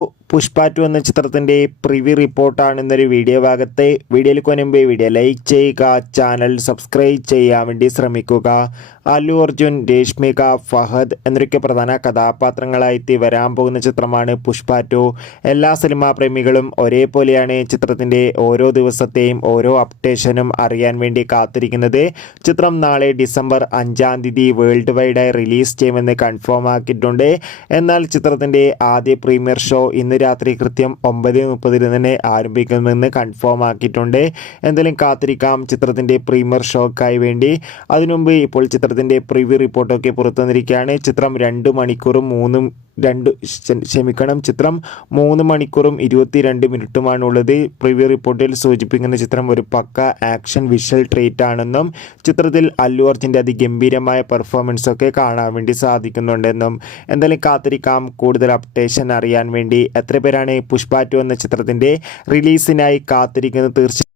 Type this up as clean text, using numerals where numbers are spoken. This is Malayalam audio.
പുഷ്പ 2 എന്ന ചിത്രത്തിൻ്റെ പ്രിവ്യൂ റിപ്പോർട്ടാണ് ഇന്നൊരു വീഡിയോ ഭാഗത്തെ. വീഡിയോയിലേക്ക് മുൻപ് വീഡിയോ ലൈക്ക് ചെയ്യുക, ചാനൽ സബ്സ്ക്രൈബ് ചെയ്യാൻ വേണ്ടി ശ്രമിക്കുക. അല്ലു അർജുൻ, രേഷ്മിക, ഫഹദ് എന്നൊക്കെ പ്രധാന കഥാപാത്രങ്ങളായി വരാൻ പോകുന്ന ചിത്രമാണ് പുഷ്പ 2. എല്ലാ സിനിമാ പ്രേമികളും ഒരേപോലെയാണ് ചിത്രത്തിൻ്റെ ഓരോ ദിവസത്തെയും ഓരോ അപ്ഡേഷനും അറിയാൻ വേണ്ടി കാത്തിരിക്കുന്നത്. ചിത്രം നാളെ ഡിസംബർ 5-ാം തീയതി വേൾഡ് വൈഡായി റിലീസ് ചെയ്യുമെന്ന് കൺഫേം ആക്കിയിട്ടുണ്ട്. എന്നാൽ ചിത്രത്തിൻ്റെ ആദ്യ പ്രീമിയർ ഷോ ഇന്ന് രാത്രി കൃത്യം 9:30 തന്നെ ആരംഭിക്കുമെന്ന് കൺഫേം ആക്കിയിട്ടുണ്ട്. എന്തായാലും കാത്തിരിക്കാം ചിത്രത്തിൻ്റെ പ്രീമിയർ ഷോക്കായി വേണ്ടി. അതിനുമുമ്പ് ഇപ്പോൾ ചിത്രത്തിൻ്റെ പ്രിവ്യൂ റിപ്പോർട്ടൊക്കെ പുറത്തു വന്നിരിക്കുകയാണ്. ചിത്രം 3 മണിക്കൂറും 22 മിനിറ്റുമാണ് ഉള്ളത്. പ്രിവ്യൂ റിപ്പോർട്ടിൽ സൂചിപ്പിക്കുന്ന ചിത്രം ഒരു പക്ക ആക്ഷൻ വിഷ്വൽ ട്രീറ്റ് ആണെന്നും ചിത്രത്തിൽ അല്ലു അർജുൻ്റെ അതിഗംഭീരമായ പെർഫോമൻസൊക്കെ കാണാൻ വേണ്ടി സാധിക്കുന്നുണ്ടെന്നും. എന്തായാലും കാത്തിരിക്കാം കൂടുതൽ അപ്ഡേഷൻ അറിയാൻ വേണ്ടി. എത്ര പേരാണ് പുഷ്പ 2 എന്ന ചിത്രത്തിൻ്റെ റിലീസിനായി കാത്തിരിക്കുന്നത്? തീർച്ചയായും